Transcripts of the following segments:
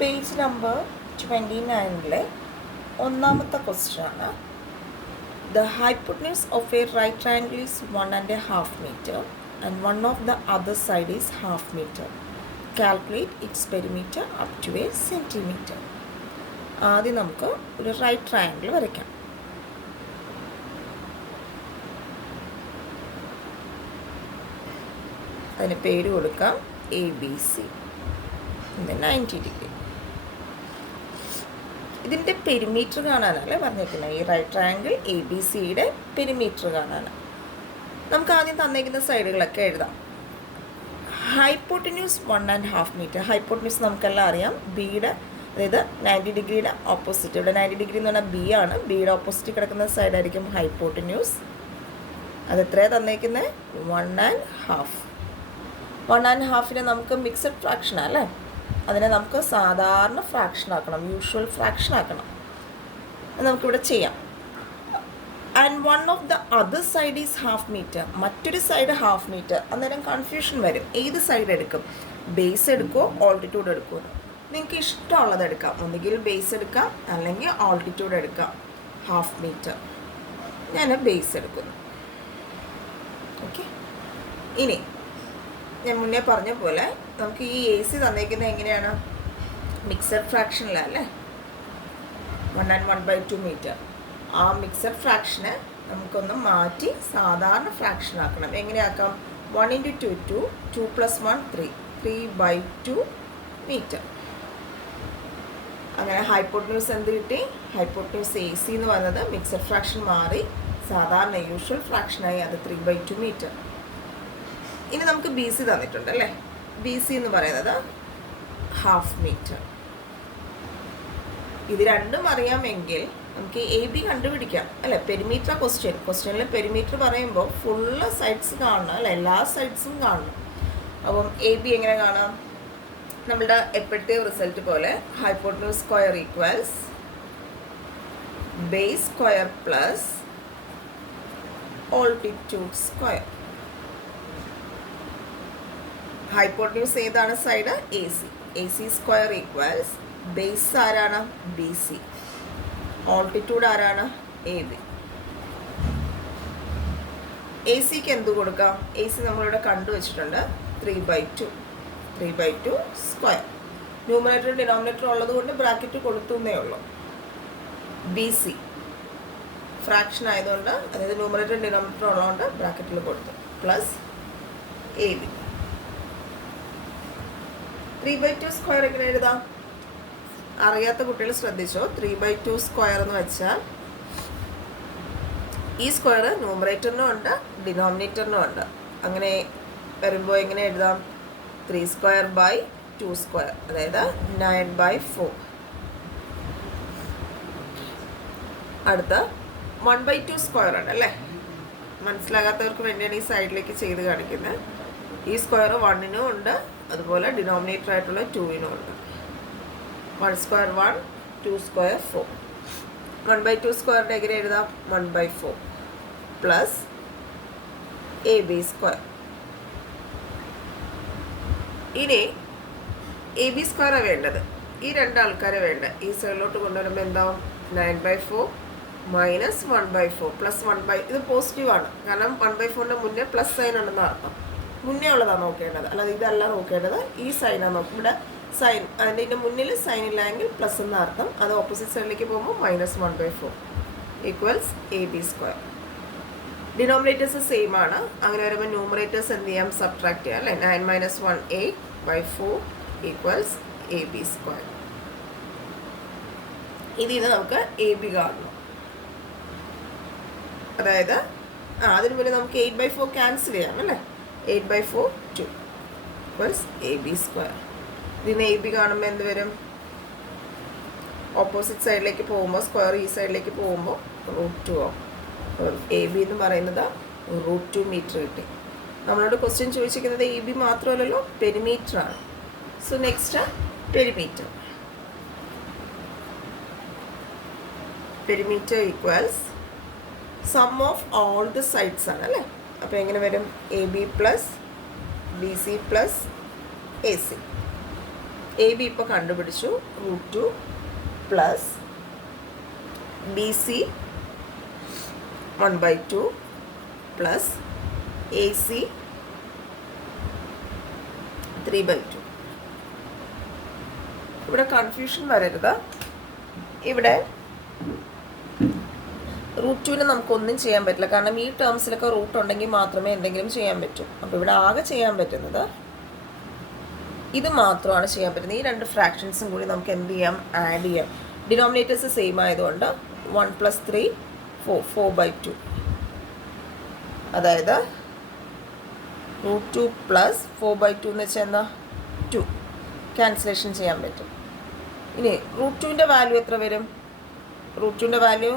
Page number 29-ലെ ഒന്നാമത്തെ question ആണ്. The hypotenuse of a right triangle is 1.5 meter and one of the other side is half meter. Calculate its perimeter up to a centimeter. ആദ്യം നമുക്ക് ഒരു right triangle വരയ്ക്കാം. അതിന് പേര് കൊടുക്കാം ABC. 90 degree. ഇതിൻ്റെ പെരിമീറ്റർ കാണാനല്ലേ പറഞ്ഞിരിക്കുന്നത്. ഈ റൈറ്റ് ട്രയാങ്കിൾ ABC-യുടെ പെരിമീറ്റർ കാണാനാണ്. നമുക്ക് ആദ്യം തന്നേക്കുന്ന സൈഡുകളൊക്കെ എഴുതാം. Hypotenuse 1.5 metre. ഹൈപ്പോട്ടന്യൂസ് നമുക്കെല്ലാം അറിയാം. ബിയുടെ അതായത് 90 ഡിഗ്രിയുടെ ഓപ്പോസിറ്റ്. ഇവിടെ 90 ഡിഗ്രി എന്ന് പറഞ്ഞാൽ ബി ആണ്. ബിയുടെ ഓപ്പോസിറ്റ് കിടക്കുന്ന സൈഡായിരിക്കും ഹൈപ്പോട്ടന്യൂസ്. അതെത്രയാണ് തന്നേക്കുന്നത്? 1.5. 1.5-നെ നമുക്ക് മിക്സഡ് ഫ്രാക്ഷൻ അല്ലേ, അതിനെ നമുക്ക് സാധാരണ ഫ്രാക്ഷൻ ആക്കണം, യൂഷ്വൽ ഫ്രാക്ഷൻ ആക്കണം. നമുക്കിവിടെ ചെയ്യാം. And one of the other side is half metre. മറ്റൊരു സൈഡ് ഹാഫ് മീറ്റർ. അന്നേരം കൺഫ്യൂഷൻ വരും. ഏത് സൈഡ് എടുക്കും? ബേസ് എടുക്കുമോ ഓൾട്ടിറ്റ്യൂഡ് എടുക്കുമോ? നിങ്ങൾക്ക് ഇഷ്ടമുള്ളത് എടുക്കാം. ഒന്നുകിൽ ബേസ് എടുക്കാം അല്ലെങ്കിൽ ഓൾട്ടിറ്റ്യൂഡ് എടുക്കാം. Half metre. ഞാൻ ബേസ് എടുക്കുന്നു. ഓക്കെ. ഇനി ഞാൻ മുന്നേ പറഞ്ഞ പോലെ നമുക്ക് ഈ AC തന്നേക്കുന്നത് എങ്ങനെയാണ്? മിക്സഡ് ഫ്രാക്ഷനിലല്ലേ, 1 and 1/2 മീറ്റർ. ആ മിക്സഡ് ഫ്രാക്ഷനെ നമുക്കൊന്ന് മാറ്റി സാധാരണ ഫ്രാക്ഷൻ ആക്കണം. എങ്ങനെയാക്കാം? 1 × 2 2, 2 + 1 3, 3/2 മീറ്റർ. അങ്ങനെ ഹൈപ്പോട്ടന്യൂസ് എന്ത് കിട്ടി? ഹൈപ്പോട്ടന്യൂസ് AC എന്ന് പറയുന്നത് മിക്സഡ് ഫ്രാക്ഷൻ മാറി സാധാരണ യൂഷ്വൽ ഫ്രാക്ഷനായി. അത് 3/2 മീറ്റർ. ഇനി നമുക്ക് BC തന്നിട്ടുണ്ട് അല്ലേ. BC എന്ന് പറയുന്നത് ഹാഫ് മീറ്റർ. ഇത് രണ്ടും അറിയാമെങ്കിൽ നമുക്ക് AB കണ്ടുപിടിക്കാം അല്ലേ. പെരിമീറ്റർ ക്വസ്റ്റ്യനിൽ പെരിമീറ്റർ പറയുമ്പോൾ ഫുള്ള് സൈഡ്സ് കാണണം അല്ലേ, എല്ലാ സൈഡ്സും കാണണം. അപ്പം AB എങ്ങനെ കാണാം? നമ്മളുടെ എപ്പോഴത്തെ റിസൾട്ട് പോലെ hypotenuse square equals base square plus altitude square. Hypotenuse ഏതാണ് side? AC square equals base ആരാണ്? BC. ഓൾട്ടിറ്റ്യൂഡ് ആരാണ്? AB. ACക്ക് എന്ത് കൊടുക്കാം? AC നമ്മളിവിടെ കണ്ടുവച്ചിട്ടുണ്ട് 3/2 സ്ക്വയർ. ന്യൂമറേറ്റർ ഡിനോമിനേറ്റർ ഉള്ളത് കൊണ്ട് ബ്രാക്കറ്റ് കൊടുത്തുന്നേ ഉള്ളൂ. BC ഫ്രാക്ഷൻ ആയതുകൊണ്ട്, അതായത് ന്യൂമറേറ്റർ ഡിനോമിനേറ്റർ ഉള്ളതുകൊണ്ട് ബ്രാക്കറ്റിൽ കൊടുത്തു. Plus AB. 3/2 സ്ക്വയർ എങ്ങനെ എഴുതാം? അറിയാത്ത കുട്ടികൾ ശ്രദ്ധിച്ചോ. 3/2 സ്ക്വയർ എന്ന് വെച്ചാൽ ഈ സ്ക്വയർ ന്യൂമറേറ്ററിനും ഉണ്ട് ഡിനോമിനേറ്ററിനും ഉണ്ട്. അങ്ങനെ വരുമ്പോൾ എങ്ങനെ എഴുതാം? 3 സ്ക്വയർ ബൈ 2 സ്ക്വയർ, അതായത് 9/4. അടുത്ത 1/2 സ്ക്വയർ ആണ് അല്ലേ. മനസ്സിലാകാത്തവർക്ക് വേണ്ടിയാണ് ഈ സൈഡിലേക്ക് ചെയ്ത് കാണിക്കുന്നത്. ഈ സ്ക്വയർ 1-നും ഉണ്ട്, അതുപോലെ ഡിനോമിനേറ്റർ ആയിട്ടുള്ള 2-നും ഉണ്ട്. 1 സ്ക്വയർ 1, 2 സ്ക്വയർ 4. 1/2 സ്ക്വയറിൻ്റെ എങ്ങനെ എഴുതാം? 1/4 പ്ലസ് AB സ്ക്വയർ. ഇനി AB സ്ക്വയറാണ് വേണ്ടത്. ഈ രണ്ടാൾക്കാരെ വേണ്ട. ഈ സൈഡിലോട്ട് കൊണ്ടുവരുമ്പോൾ എന്താവും? 9/4 മൈനസ് 1/4 പ്ലസ് 1/, ഇത് പോസിറ്റീവാണ് കാരണം 1/4ൻ്റെ മുന്നേ പ്ലസ് സൈൻ ഉണ്ടെന്ന് അർത്ഥം. മുന്നേ ഉള്ളതാണ് നോക്കേണ്ടത്, അല്ലാതെ ഇതല്ല നോക്കേണ്ടത്. ഈ സൈനാണ് നോക്കും. ഇവിടെ സൈൻ, അതിൻ്റെ മുന്നിൽ സൈൻ ഇല്ലെങ്കിൽ പ്ലസ് എന്ന അർത്ഥം. അത് ഓപ്പോസിറ്റ് സൈഡിലേക്ക് പോകുമ്പോൾ -1/4 equals AB square. Denominators same ആണ്. അങ്ങനെ വരുമ്പോൾ ന്യൂമറേറ്റേഴ്സ് എന്ത് ചെയ്യാം? സബ്ട്രാക്ട് ചെയ്യാം അല്ലേ. 9 - 1 8/4 ഈക്വൽസ് AB സ്ക്വയർ. ഇതിന് നമുക്ക് AB കാണണം. അതായത് അതിന് മുന്നേ നമുക്ക് 8/4 ക്യാൻസൽ ചെയ്യാം അല്ലേ. 8/4 2 ഈക്വൽസ് AB സ്ക്വയർ. ഇതിന് AB കാണുമ്പോൾ എന്ത് വരും? ഓപ്പോസിറ്റ് സൈഡിലേക്ക് പോകുമ്പോൾ സ്ക്വയർ ഈ സൈഡിലേക്ക് പോകുമ്പോൾ √2 ആവും. AB എന്ന് പറയുന്നത് √2 മീറ്റർ കിട്ടി. നമ്മളോട് ക്വസ്റ്റ്യൻ ചോദിച്ചിരിക്കുന്നത് AB മാത്രമല്ലല്ലോ, പെരിമീറ്റർ ആണ്. So next perimeter. Perimeter equals sum of all the sides ആണ് അല്ലേ. അപ്പോൾ എങ്ങനെ വരും? AB plus BC plus AC. A B ഇപ്പോൾ കണ്ടുപിടിച്ചു. √2 plus B C 1/2 plus A C 3/2. ഇവിടെ കൺഫ്യൂഷൻ വരരുത്. ഇവിടെ √2 നമുക്കൊന്നും ചെയ്യാൻ പറ്റില്ല, കാരണം ഈ ടേംസിലൊക്കെ റൂട്ട് ഉണ്ടെങ്കിൽ മാത്രമേ എന്തെങ്കിലും ചെയ്യാൻ പറ്റൂ. അപ്പോൾ ഇവിടെ ആകെ ചെയ്യാൻ പറ്റുന്നത് ഇത് മാത്രമാണ് ചെയ്യാൻ പറ്റുന്നത്. ഈ രണ്ട് ഫ്രാക്ഷൻസും കൂടി നമുക്ക് എന്ത് ചെയ്യാം, ആഡ് ചെയ്യാം. ഡിനോമിനേറ്റേഴ്സ് സെയിം ആയതുകൊണ്ട് 1 + 3 4/2. അതായത് √2 പ്ലസ് 4/2 എന്ന് വെച്ചാൽ എന്താ, 2. ക്യാൻസലേഷൻ ചെയ്യാൻ പറ്റും. ഇനി √2ൻ്റെ വാല്യൂ എത്ര വരും? √2ൻ്റെ വാല്യൂ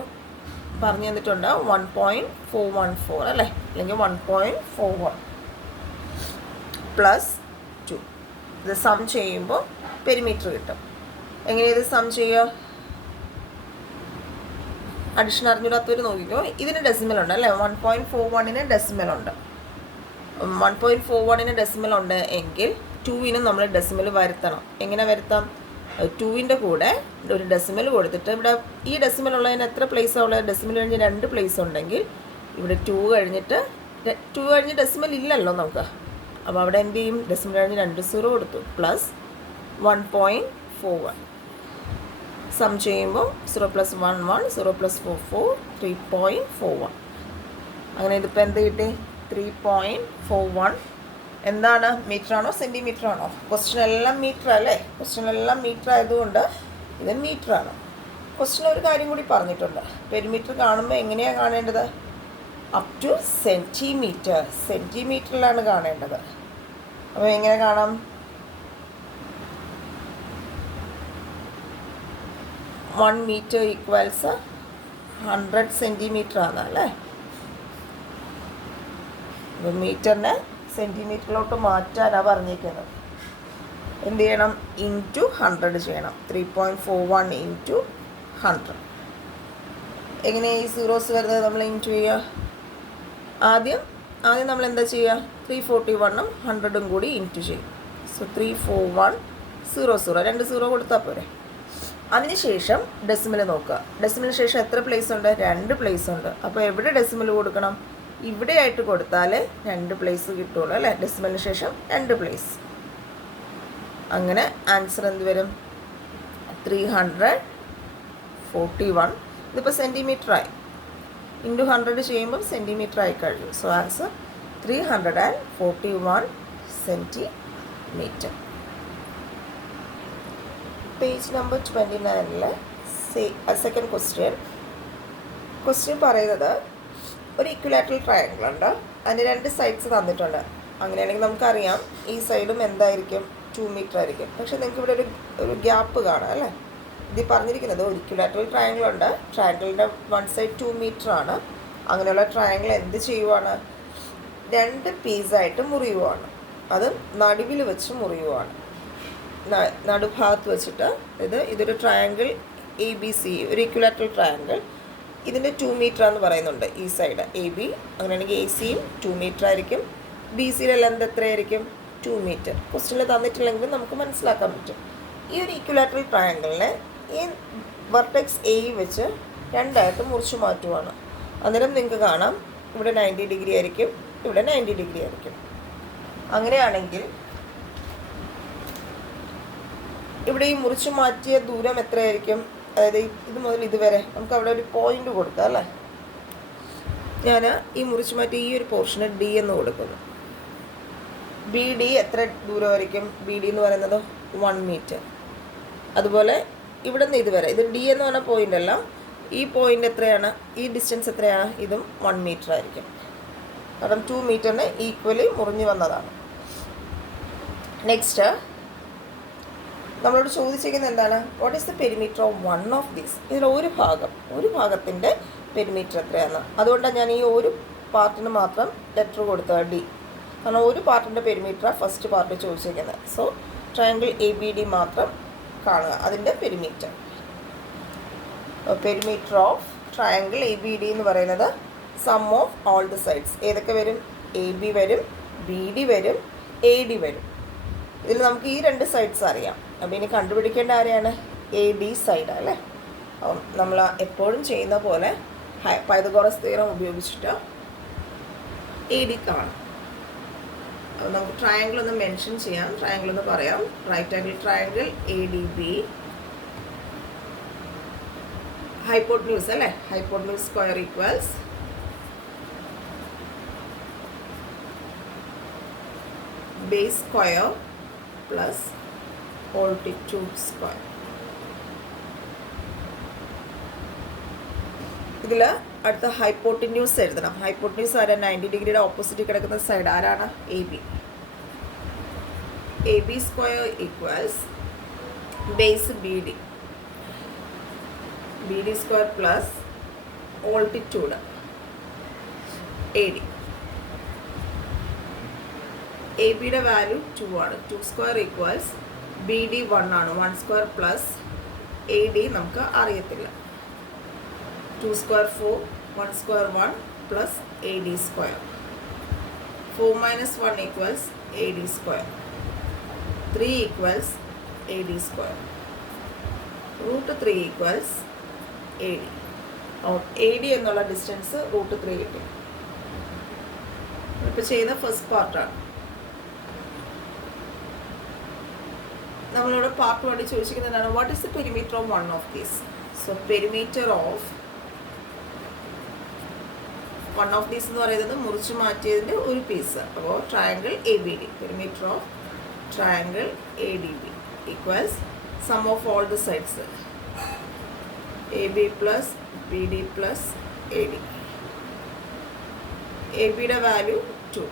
പറഞ്ഞു തന്നിട്ടുണ്ട് 1.414 അല്ലേ, അല്ലെങ്കിൽ 1.41 പ്ലസ് 2. ഇത് സം ചെയ്യുമ്പോൾ പെരിമീറ്റർ കിട്ടും. എങ്ങനെയാണ് ഇത് സം ചെയ്യുക? അഡീഷൻ അറിഞ്ഞിടാത്തവർ നോക്കിക്കോ. ഇതിന് ഡെസിമൽ ഉണ്ട് അല്ലേ, 1.41 ഡെസിമൽ ഉണ്ട്. 1.41 ഡെസിമൽ ഉണ്ട് എങ്കിൽ 2 നമ്മൾ ഡെസിമൽ വരുത്തണം. എങ്ങനെ വരുത്താം? 2ൻ്റെ കൂടെ ഒരു ഡെസിമൽ കൊടുത്തിട്ട് ഇവിടെ ഈ ഡെസിമൽ ഉള്ളതിന് എത്ര പ്ലേസാണ് ഉള്ളത്? ഡെസിമൽ കഴിഞ്ഞ് 2 പ്ലേസ് ഉണ്ടെങ്കിൽ ഇവിടെ 2 കഴിഞ്ഞ് ഡെസിമൽ ഇല്ലല്ലോ നമുക്ക്. അപ്പോൾ അവിടെ എന്ത് ചെയ്യും? ഡെസിമൽ കഴിഞ്ഞ് 2 0 കൊടുത്തു പ്ലസ് 1.41. സം ചെയ്യുമ്പോൾ 0 + 1 1, 0 + 4 4, 3.41. അങ്ങനെ ഇതിപ്പോൾ എന്ത് കിട്ടി? 3.41. എന്താണ്, മീറ്റർ ആണോ സെൻറ്റിമീറ്റർ ആണോ? ക്വസ്റ്റ്യൻ എല്ലാം മീറ്റർ അല്ലേ? ക്വസ്റ്റ്യൻ എല്ലാം മീറ്റർ ആയതുകൊണ്ട് ഇത് മീറ്റർ ആണ്. ക്വസ്റ്റ്യൻ ഒരു കാര്യം കൂടി പറഞ്ഞിട്ടുണ്ട്. പെരിമീറ്റർ കാണുമ്പോൾ എങ്ങനെയാണ് കാണേണ്ടത്? അപ് ടു സെൻറ്റിമീറ്റർ, സെൻറ്റിമീറ്ററിലാണ് കാണേണ്ടത്. അപ്പോൾ എങ്ങനെ കാണാം? 1 മീറ്റർ ഈക്വൽസ് 100 സെൻറ്റിമീറ്റർ ആണ് അല്ലേ. അപ്പോൾ മീറ്ററിനെ സെൻറ്റിമീറ്ററിലോട്ട് മാറ്റാനാണ് പറഞ്ഞിരിക്കുന്നത്. എന്ത് ചെയ്യണം? ഇൻറ്റു 100 ചെയ്യണം. 3.41 ഇൻറ്റു 100. എങ്ങനെ ഈ സീറോസ് വരുന്നത് നമ്മൾ ഇൻറ്റു ചെയ്യുക? ആദ്യം നമ്മൾ എന്താ ചെയ്യുക? 341 100 കൂടി ഇൻറ്റു ചെയ്യും. സോ 341 0 0, 2 0 കൊടുത്താൽ പോരെ. അതിനുശേഷം ഡെസിമൽ നോക്കുക. ഡെസിമലിന് ശേഷം എത്ര പ്ലേസ് ഉണ്ട്? 2 പ്ലേസ് ഉണ്ട്. അപ്പോൾ എവിടെ ഡെസിമൽ കൊടുക്കണം? ഇവിടെ ആയിട്ട് കൊടുത്താലേ 2 പ്ലേസ് കിട്ടുള്ളൂ അല്ലേ. ഡെസിമലിന് ശേഷം 2 പ്ലേസ്. അങ്ങനെ ആൻസർ എന്ത് വരും? 341. ഇതിപ്പോൾ സെൻറ്റിമീറ്ററായി. ഇൻറ്റു 100 ചെയ്യുമ്പോൾ സെൻറ്റിമീറ്റർ ആയി കഴിഞ്ഞു. So answer 341 centimetre. Page number 29 second question പറയുന്നത് ഒരു ഇക്വിലാറ്ററൽ ട്രയാങ്കിൾ ഉണ്ട്, അതിന് 2 സൈഡ്സ് തന്നിട്ടുണ്ട്. അങ്ങനെയാണെങ്കിൽ നമുക്കറിയാം ഈ സൈഡും എന്തായിരിക്കും? 2 മീറ്റർ ആയിരിക്കും. പക്ഷെ നിങ്ങൾക്ക് ഇവിടെ ഒരു ഗ്യാപ്പ് കാണാം അല്ലേ. ഇത് പറഞ്ഞിരിക്കുന്നത് ഒരു ഇക്വിലാറ്ററൽ ട്രയാങ്കിൾ ഉണ്ട്, ട്രയാങ്കിളിൻ്റെ 1 സൈഡ് 2 മീറ്റർ ആണ്. അങ്ങനെയുള്ള ട്രയാങ്കിൾ എന്ത് ചെയ്യുവാണ്? 2 പീസായിട്ട് മുറിയുവാണ്. അത് നടുവിൽ വെച്ച് മുറിയുവാണ്. നടുഭാഗത്ത് വെച്ചിട്ട് ഇതൊരു ട്രയാങ്കിൾ ABC, ഒരു ഇക്വിലാറ്ററൽ ട്രയാങ്കിൾ. ഇതിൻ്റെ 2 മീറ്റർ എന്ന് പറയുന്നുണ്ട് ഈ സൈഡ് AB. അങ്ങനെയാണെങ്കിൽ ACയും 2 മീറ്റർ ആയിരിക്കും. BCയുടെ ലെന്ത് എത്രയായിരിക്കും? 2 മീറ്റർ. ക്വസ്റ്റ്യനിൽ തന്നിട്ടില്ലെങ്കിൽ നമുക്ക് മനസ്സിലാക്കാൻ പറ്റും. ഈ ഒരു ഇക്വിലാറ്ററൽ ട്രയാങ്കിളിനെ ഈ വെർട്ടെക്സ് A വെച്ച് 2ആയിട്ട് മുറിച്ച് മാറ്റുവാണ്. അന്നേരം നിങ്ങൾക്ക് കാണാം ഇവിടെ 90 ഡിഗ്രി ആയിരിക്കും, ഇവിടെ 90 ഡിഗ്രി ആയിരിക്കും. അങ്ങനെയാണെങ്കിൽ ഇവിടെ ഈ മുറിച്ച് മാറ്റിയ ദൂരം എത്രയായിരിക്കും? അതായത് ഇത് മുതൽ ഇതുവരെ നമുക്ക് അവിടെ ഒരു പോയിന്റ് കൊടുക്കാം അല്ലേ. ഞാൻ ഈ മുറിച്ച് മാറ്റി ഈ ഒരു പോർഷന് D എന്ന് കൊടുക്കുന്നു. BD എത്ര ദൂരമായിരിക്കും? BD എന്ന് പറയുന്നത് 1 മീറ്റർ. അതുപോലെ ഇവിടെ നിന്ന് ഇതുവരെ ഇത് D എന്ന് പറഞ്ഞ പോയിന്റ് അല്ല, ഈ പോയിന്റ് എത്രയാണ്? ഈ ഡിസ്റ്റൻസ് എത്രയാണ്? ഇതും 1 മീറ്റർ ആയിരിക്കും. കാരണം 2 മീറ്ററിന് ഈക്വലി മുറിഞ്ഞു വന്നതാണ്. നെക്സ്റ്റ് നമ്മളോട് ചോദിച്ചിരിക്കുന്നത് എന്താണ്? What is the perimeter of 1 of these? ഇതിൽ ഒരു ഭാഗത്തിൻ്റെ പെരിമീറ്റർ എത്രയാണ്? അതുകൊണ്ടാണ് ഞാൻ ഈ ഒരു പാർട്ടിന് മാത്രം ലെറ്റർ കൊടുത്തത് D. കാരണം ഒരു പാർട്ടിൻ്റെ പെരിമീറ്ററാണ് ഫസ്റ്റ് പാർട്ട് ചോദിച്ചിരിക്കുന്നത്. സോ ട്രയാങ്കിൾ ABD മാത്രം കാണുക, അതിൻ്റെ perimeter. Perimeter of triangle ABD എന്ന് പറയുന്നത് sum of all the sides. ഏതൊക്കെ വരും? AB വരും, BD വരും, AD വരും. ഇതിൽ നമുക്ക് ഈ 2 സൈഡ്സ് അറിയാം. അപ്പോൾ ഇനി കണ്ടുപിടിക്കേണ്ട ആരെയാണ്? എ ഡി സൈഡ് അല്ലേ. അപ്പം നമ്മൾ എപ്പോഴും ചെയ്യുന്ന പോലെ പൈതഗോറസ് തിയറം ഉപയോഗിച്ചിട്ട് എ ഡി കാണും. അപ്പോൾ നമുക്ക് ട്രയാങ്കിൾ ഒന്ന് മെൻഷൻ ചെയ്യാം. ട്രയാങ്കിൾ ഒന്ന് പറയാം. Right angle triangle A D B, hypotenuse അല്ലേ, hypotenuse square equals base square plus altitude square. ഇതിൽ അടുത്ത ഹൈപ്പോട്ടന്യൂസ് എഴുതണം. ഹൈപ്പോട്ടന്യൂസ് ആരാ? 90 ഡിഗ്രിയുടെ ഓപ്പോസിറ്റ് കിടക്കുന്ന സൈഡ് ആരാണ്? A B. A B square equals base B D, B D square plus altitude A D. A ബിയുടെ value 2 ആണ്. 2 സ്ക്വയർ ഈക്വൽസ് ബി ഡി 1 ആണ്. 1 സ്ക്വയർ പ്ലസ് എ ഡി നമുക്ക് അറിയത്തില്ല. 2 square 4, 1 square 1 plus A D square. 4 minus 1 equals A D square. 3 equals A D square. √3 equals A D. A D എന്നുള്ള distance √3 കിട്ടി. ഇപ്പോൾ ചെയ്യുന്ന first പാർട്ടാണ്. നമ്മളിവിടെ പാർട്ട് വേണ്ടി ചോദിച്ചിരിക്കുന്നതാണ് what is the perimeter of one of these. So perimeter of one of these എന്ന് പറയുന്നത് മുറിച്ച് മാറ്റിയതിൻ്റെ ഒരു പീസ്. അപ്പോൾ triangle A B D, perimeter of triangle A D B equals sum of all the sides A B plus B D plus A D. A ബിയുടെ value 2,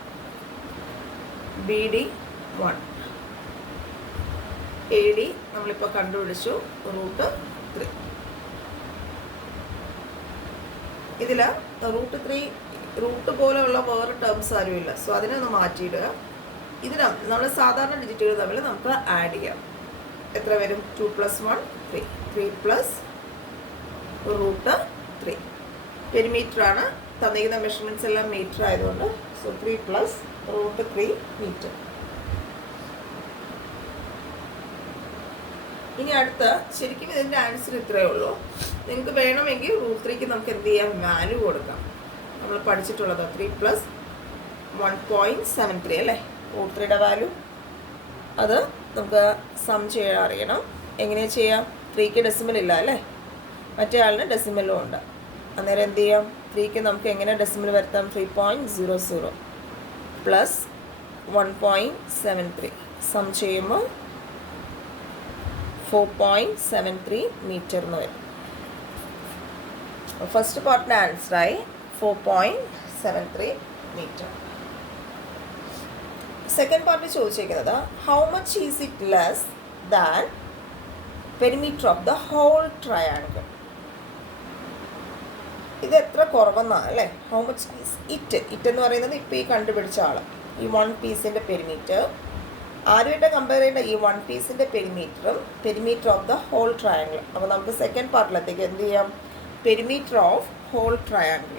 B D 1, A D നമ്മളിപ്പോൾ കണ്ടുപിടിച്ചു √3. ഇതിൽ √3 root പോലെയുള്ള വേറെ terms ആരുമില്ല. So അതിനെ ഒന്ന് മാറ്റിയിടുക. ഇതിന് നമ്മൾ സാധാരണ ഡിജിറ്റുകൾ തമ്മിൽ നമുക്ക് ആഡ് ചെയ്യാം. എത്ര വരും? 2 + 1 3, 3 പ്ലസ് √3. പെരിമീറ്റർ ആണ് തന്നിരിക്കുന്ന മെഷർമെൻറ്റ്സ് എല്ലാം മീറ്റർ ആയതുകൊണ്ട് സോ 3 പ്ലസ് √3 മീറ്റർ. ഇനി അടുത്ത ശരിക്കും ഇതിൻ്റെ ആൻസർ ഇത്രയേ ഉള്ളൂ. നിങ്ങൾക്ക് വേണമെങ്കിൽ √3ക്ക് നമുക്ക് എന്ത് ചെയ്യാം? വാല്യൂ കൊടുക്കാം. നമ്മൾ പഠിച്ചിട്ടുള്ളത് 3 + 1.73 അല്ലേ √3യുടെ വാല്യൂ. അത് നമുക്ക് സം ചെയ്യാൻ അറിയണം. എങ്ങനെയാണ് ചെയ്യാം? 3ക്ക് ഡെസിമൽ ഇല്ല അല്ലേ, മറ്റേ ആളിന് ഡെസിമലും ഉണ്ട്. അന്നേരം എന്ത് ചെയ്യാം? 3ക്ക് നമുക്ക് എങ്ങനെ ഡെസിമൽ വരുത്താം? 3.00 പ്ലസ് 1.73 സം ചെയ്യുമ്പോൾ 4.73 മീറ്റർ എന്ന് വരും. ഫസ്റ്റ് പാർട്ടിൻ്റെ ആൻസറായി 4.73 മീറ്റർ. സെക്കൻഡ് പാർട്ട് ചോദിച്ചിരിക്കുന്നത് how much is it less than perimeter of the whole triangle. ഇത് എത്ര കുറവെന്നാണ് അല്ലേ? ഹൗ മച്ച് ഈസ് ഇറ്റ് എന്ന് പറയുന്നത് ഇപ്പോൾ ഈ കണ്ടുപിടിച്ച ആൾ. ഈ 1 പീസിൻ്റെ പെരിമീറ്റർ ആരുമായിട്ട് കമ്പയർ ചെയ്യേണ്ട? ഈ 1 പീസിൻ്റെ പെരിമീറ്ററും perimeter of the whole triangle. അപ്പോൾ നമുക്ക് സെക്കൻഡ് പാർട്ടിലത്തേക്ക് എന്ത് ചെയ്യാം? Perimeter of whole triangle,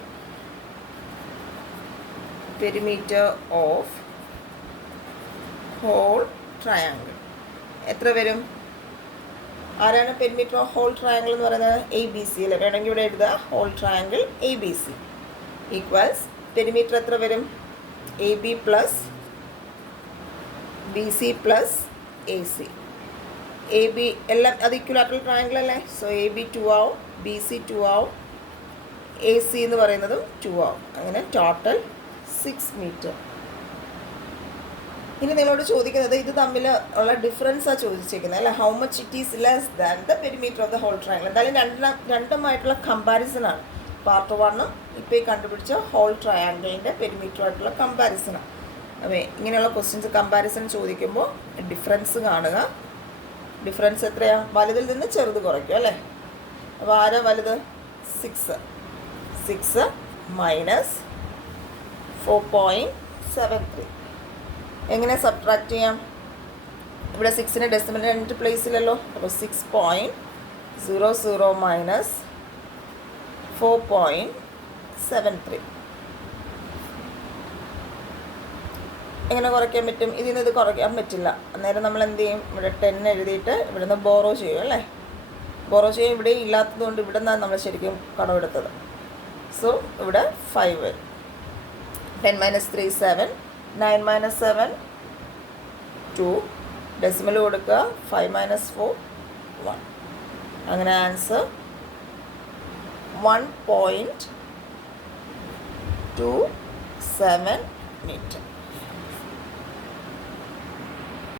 perimeter of whole triangle എത്ര വരും? ആരാണ് പെരിമീറ്റർ ഓഫ് ഹോൾ ട്രയാങ്കിൾ എന്ന് പറയുന്നത്? എ ബി സി അല്ലേ. വേണമെങ്കിൽ ഇവിടെ എഴുതുക whole triangle A B C equals perimeter എത്ര വരും? A B plus B C plus A C. A B എല്ലാം അത് ഇക്വലാറ്ററൽ ട്രയാങ്കിൾ അല്ലേ. സോ എ ബി 2 ആവും, ബി സി 2 ആവും, എ സി എന്ന് പറയുന്നതും 2 ആവും. അങ്ങനെ ടോട്ടൽ 6 മീറ്റർ. ഇനി നിങ്ങളോട് ചോദിക്കുന്നത് ഇത് തമ്മിൽ ഉള്ള ഡിഫറൻസാണ് ചോദിച്ചിരിക്കുന്നത് അല്ലേ. How much it is less than the perimeter of the whole triangle. എന്തായാലും രണ്ടുമായിട്ടുള്ള കമ്പാരിസണാണ്. പാർട്ട് 1 ഇപ്പോൾ ഈ കണ്ടുപിടിച്ച ഹോൾ ട്രയാങ്കിളിൻ്റെ പെരിമീറ്ററുമായിട്ടുള്ള കമ്പാരിസണാണ്. അപ്പോൾ ഇങ്ങനെയുള്ള ക്വസ്റ്റ്യൻസ് കമ്പാരിസൺ ചോദിക്കുമ്പോൾ ഡിഫറൻസ് കാണുക. ഡിഫറൻസ് എത്രയാണ്? വലുതിൽ നിന്ന് ചെറുത് കുറയ്ക്കും അല്ലേ. അപ്പോൾ ആരാ വലുത്? 6 മൈനസ് 4.73. എങ്ങനെ സബ്ട്രാക്ട് ചെയ്യാം? ഇവിടെ 6ന് ഡെസിമൽ 2 പ്ലേസിലല്ലോ. അപ്പോൾ 6.00 മൈനസ് 4.73. എങ്ങനെ കുറയ്ക്കാൻ പറ്റും? ഇതിൽ നിന്ന് ഇത് കുറയ്ക്കാൻ പറ്റില്ല. അന്നേരം നമ്മൾ എന്ത് ചെയ്യും? ഇവിടെ 10 എഴുതിയിട്ട് ഇവിടെ നിന്ന് ബോറോ ചെയ്യും അല്ലേ? ബോറോ ചെയ്യും. ഇവിടെ ഇല്ലാത്തതുകൊണ്ട് ഇവിടെ നിന്നാണ് നമ്മൾ ശരിക്കും കടമെടുത്തത്. സോ ഇവിടെ 5 വരും. 10 - 3 7, 9 - 7 2, ഡെസിമൽ കൊടുക്കുക. 5 - 4 1. അങ്ങനെ ആൻസർ 1.27 മീറ്റർ.